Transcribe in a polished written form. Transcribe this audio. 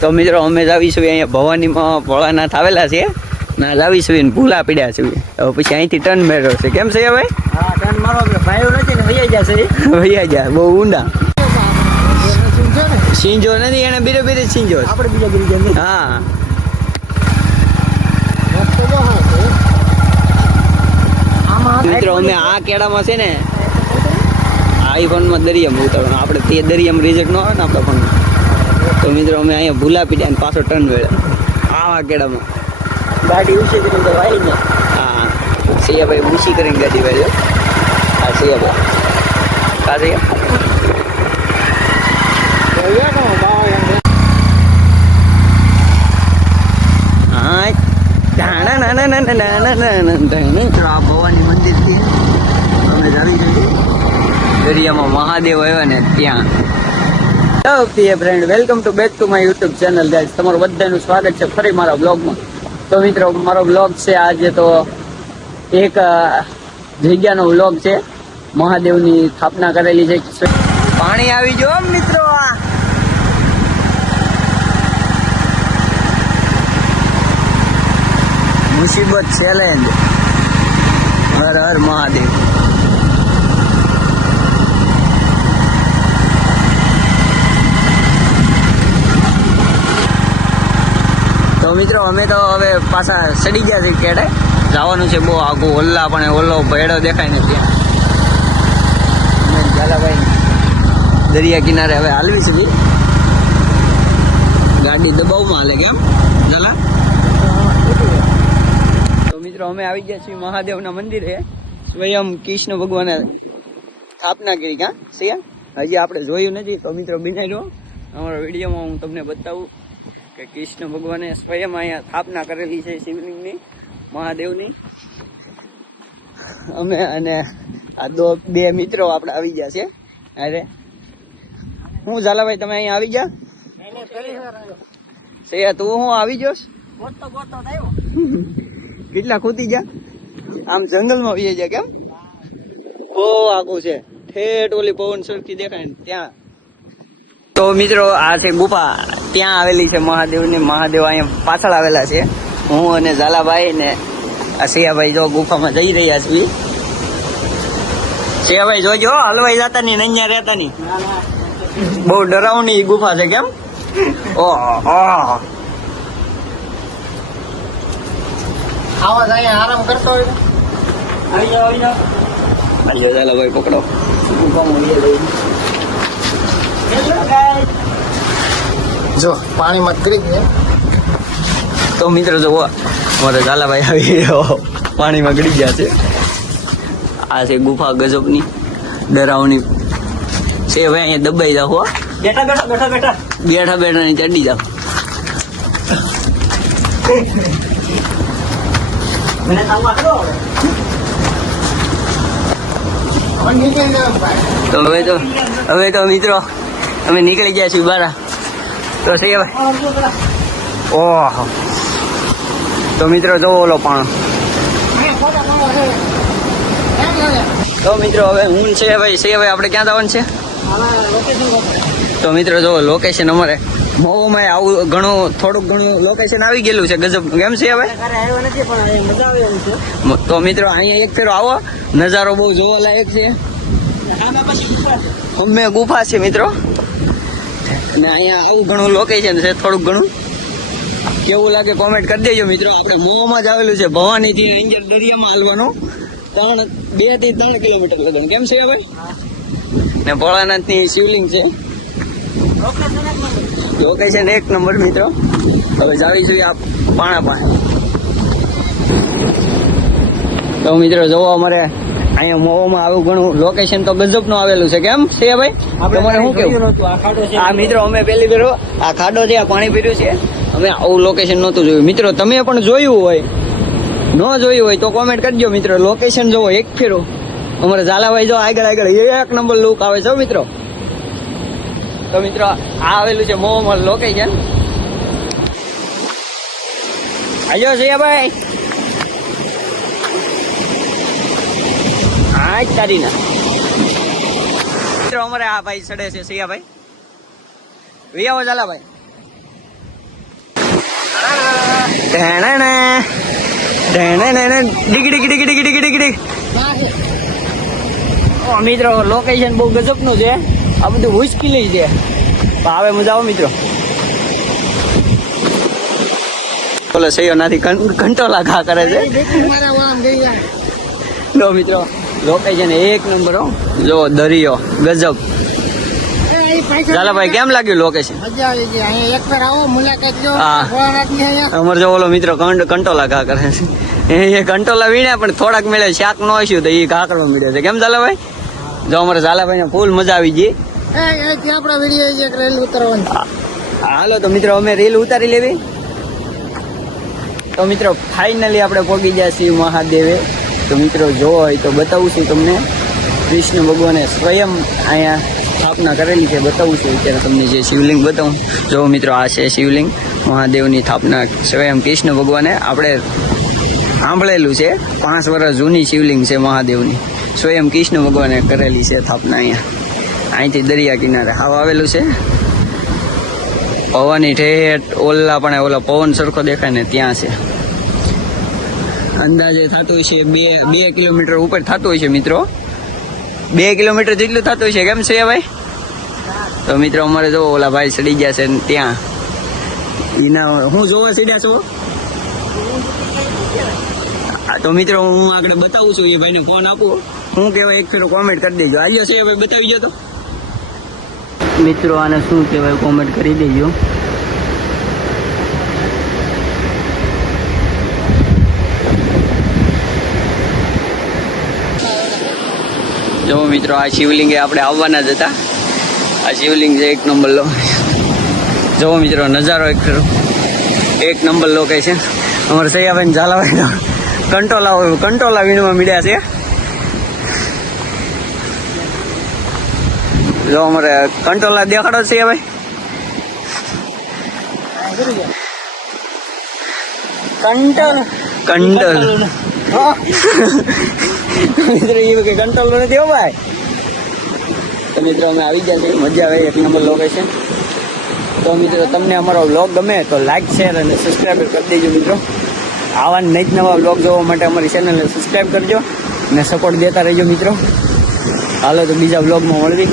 તો મિત્રો અમે જાવીશું અહીંયા ભવાનીમાં ભોળાનાથ આવેલા છે ના જાવીશું ભૂલા પીડ્યા છે. હવે પછી અહીંથી ટર્ન મેળવો છે. કેમ છે ભાઈ? હા ટર્ન મારો ભાઈઓ નથી ને વૈયા જશે વૈયા જા બહુ ઊંડા સિંજો નથી એને બીરે બીરે સિંજો આપણે બીજા ગીરી જઈએ. હા મિત્રો અમે આ કેળામાં છે ને આઈફોનમાં દરિયામાં ઉતારવાનું આપણે તે દરિયામાં રિઝલ્ટ ન આવે ને આપણા ફોનમાં. તો મિત્રો અમે અહીંયા ભૂલા પીડ્યા ને પાછો ટર્ન વેળે આવા કેળામાં ગાડી ઉછી કરી તો વાળી ને. હા સિયાભાઈ ઊંચી કરીને ગાડી વાળ્યો. હા સિયાભાઈ કા સિયા આ ભવાની મંદિરથી અમે જાવી જઈએ દરિયામાં મહાદેવ આવ્યા ને ત્યાં. Hello friend, welcome to back to my YouTube channel guys. તમારું બધાનું સ્વાગત છે ફરી મારા બ્લોગમાં. તો મિત્રો મારો બ્લોગ છે આજે તો એક જગ્યાનો બ્લોગ છે. મહાદેવની સ્થાપના કરેલી છે. પાણી આવી ગયો મિત્રો. આ મુસીબત ચેલેન્જ. હર હર મહાદેવ. તો મિત્રો અમે તો હવે પાછા સડી ગયા છે કેડે. જવાનું છે બહુ આગું. ઓલ્લા પણ ઓલ્લો ભેડો દેખાય ને ત્યાં ઝાલાભાઈ દરિયા કિનારે હવે હાલવી છે. ગાડી દબાવમાં હાલે કેમ ઝાલા? તો મિત્રો અમે આવી ગયા છીએ મહાદેવના મંદિરે. સ્વયં કૃષ્ણ ભગવાને સ્થાપના કરી. ક્યાં સિયા હજી આપણે જોયું નથી. તો મિત્રો બિનાઈ રહો, અમારા વિડીયોમાં હું તમને બતાવું કે કૃષ્ણ ભગવાને સ્વયં અહીંયા સ્થાપના કરેલી છે શિવલિંગની, મહાદેવની. અમે અને આ બે મિત્રો આપણે આવી ગયા છે. અરે હું ઝાલાભાઈ તમે અહીંયા આવી ગયા? સિયા તું હું આવી જોશ? કેટલા કૂદી ગયા? આમ જંગલમાં વી જાય કેમ? બહુ આગું છે. ઠેઠ ઓલી પવન સરખી દેખાય ને ત્યાં. તો મિત્રો આ છે ગુફા. ત્યાં આવેલી છે મહાદેવની. મહાદેવ અહીંયા પાછળ આવેલા છે. હું અને ઝાલાભાઈ ને આ સિયાભાઈ જો ગુફામાં જઈ રહ્યા છીએ. સિયાભાઈ જોજો હલવાઈ જતા ની અહીંયા રહેતા ની. બહુ ડરાવની ગુફા છે કેમ? ઓહ આવાજ અહીંયા આરામ કરતો હોય આવી જાઓ હાલ્યો ઝાલાભાઈ પકડો. જો પાણીમાં કરી દે. તો મિત્રો જો અમારે ઝાલાભાઈ આવી પાણીમાં ગળી ગયા છે. આ છે ગુફા ગજબની ડરાવની છે. ભાઈ અહીંયા દબાઈ જાવ. બેઠા બેઠા બેઠા બેઠા બેઠા બેઠા ને ચડી જાવ. મને તાવા કરો તો હવે તો મિત્રો અમે નીકળી ગયા છીએ બારા. તો છે ભાઈ ઓહ. તો મિત્રો જોવો ઓલો પણ. તો મિત્રો હવે હું છે ભાઈ આપણે ક્યાં જવાનું છે? તો મિત્રો જો લોકેશન અમારે મોવામાં આવું ઘણું થોડુંક ઘણું લોકેશન આવી ગયેલું છે ગજબ. કેમ છે હવે? તો મિત્રો અહીંયા એક ફેરો આવો, નજારો બહુ જોવા લાયક છે. અમે ગુફા છે મિત્રો ને અહીંયા આવું ઘણું લોકેશન છે. થોડુંક ઘણું કેવું લાગે કોમેન્ટ કરી દેજો મિત્રો. આપણે મોવામાં જ આવેલું છે. ભવાનીથી અંજર દરિયામાં હાલવાનું 2 થી 3 કિલોમીટર લગન. કેમ છે ભાઈ? ને ભોળાનાથની શિવલિંગ છે. લોકેશન એક નંબર મિત્રો. હવે જાવીશું આ પાણા પાસે. તો મિત્રો જોવો અમારે અહીંયા મોવામાં આવું ઘણું લોકેશન તો ગજબનું આવેલું છે. કેમ છે ભાઈ? તમારે શું કેવું? આ મિત્રો અમે પહેલી ફેરો આ ખાડો છે, આ પાણી પીર્યું છે. અમે આવું લોકેશન નહોતું જોયું. મિત્રો તમે પણ જોયું હોય, ન જોયું હોય તો કોમેન્ટ કરજો મિત્રો. લોકેશન જોવો એક ફેરો. અમારે ઝાલાભાઈ જો આગળ એક નંબર લુક આવે છે મિત્રો. તો મિત્રો આ આવેલું છે મોમાં લોકેશન. આજો સિયાભાઈ હા તારી ના મિત્રો અમારે આ ભાઈ ચડે છે સિયાભાઈ. વિયાવો ઝાલાભાઈ મિત્રો લોકેશન બહુ ગજબ નું છે. આ બધું મુશ્કેલી છે. હવે મજા આવો મિત્રો. બોલો સહીઓ નાથી કંટોલા ઘા કરે છે. લો મિત્રો લોકેશન એક નંબર હો. જો દરિયો ગજબ. ચાલો ભાઈ કેમ લાગ્યું લોકેશન? અમારે જો ઓલો મિત્રો કંટોલા ઘા કરે છે. એ કંટોલા વીણ્યા પણ થોડાક મેળે શાક નો હસ્યું તો એ ઘા કરવા મળ્યો છે. કેમ ચાલે ભાઈ? જો અમારે ઝાલાભાઈ ને ફૂલ મજા આવી ગઈ. હાલો તો મિત્રો અમે રીલ ઉતારી લેવી. તો મિત્રો ફાઇનલી આપણે પહોંચી ગયા છીએ મહાદેવે. તો મિત્રો જો હોય તો બતાવું છું તમને. કૃષ્ણ ભગવાને સ્વયં અહીંયા સ્થાપના કરેલી છે. બતાવું છું અત્યારે તમને જે શિવલિંગ બતાવું. જો મિત્રો આ છે શિવલિંગ. મહાદેવની સ્થાપના સ્વયં કૃષ્ણ ભગવાને આપણે સાંભળેલું છે. 5 વર્ષ જૂની શિવલિંગ છે મહાદેવની. સ્વયં કૃષ્ણ ભગવાને કરેલી છે સ્થાપના અહીંયા. અહીંથી દરિયા કિનારે હાવ આવેલું છે. પવનની ઠેઠ ઓલા પણ ઓલા પવન સરખો દેખાય ને ત્યાં છે. અંદાજે થતું છે 2 કિલોમીટર ઉપર થતું હોય છે મિત્રો. 2 કિલોમીટર જેટલું થતું હોય છે. કેમ છે ભાઈ? તો મિત્રો અમારે જો ઓલા ભાઈ ચડી ગયા છે ત્યાં. એના હું જોવા ચડ્યા છો? તો મિત્રો હું આગળ બતાવું છું. એ ભાઈને ફોન આપું. હું કહેવાય એક ફેરો કોમેન્ટ કરી દેજો. આવ્યો છે ભાઈ બતાવી ગયો તો મિત્રો આને શું કહેવાય કોમેન્ટ કરી દેજો. જો મિત્રો આ શિવલિંગે આપણે આવવાના જ હતા. આ શિવલિંગ છે એક નંબર લો. જો મિત્રો નજારો એક નંબર લોકેશન. અમારે સૈયાભાઈ ઝાલાભાઈ કંટોલા વીણવા મળ્યા છે. જો અમારે કંટોલા દેખાડો છે ભાઈ. કંટોલ કંટોલ નથી હો ભાઈ. તો મિત્રો અમે આવી ગયા છે. મજા આવે એક નંબર લોકેશન. તો મિત્રો તમને અમારો વ્લોગ ગમે તો લાઈક શેર અને સબસ્ક્રાઈબ કરી દેજો મિત્રો. આવા નવા વ્લોગ જોવા માટે અમારી ચેનલને સબસ્ક્રાઈબ કરજો અને સપોર્ટ દેતા રહેજો મિત્રો. હાલો તો બીજા વ્લોગમાં મળવી.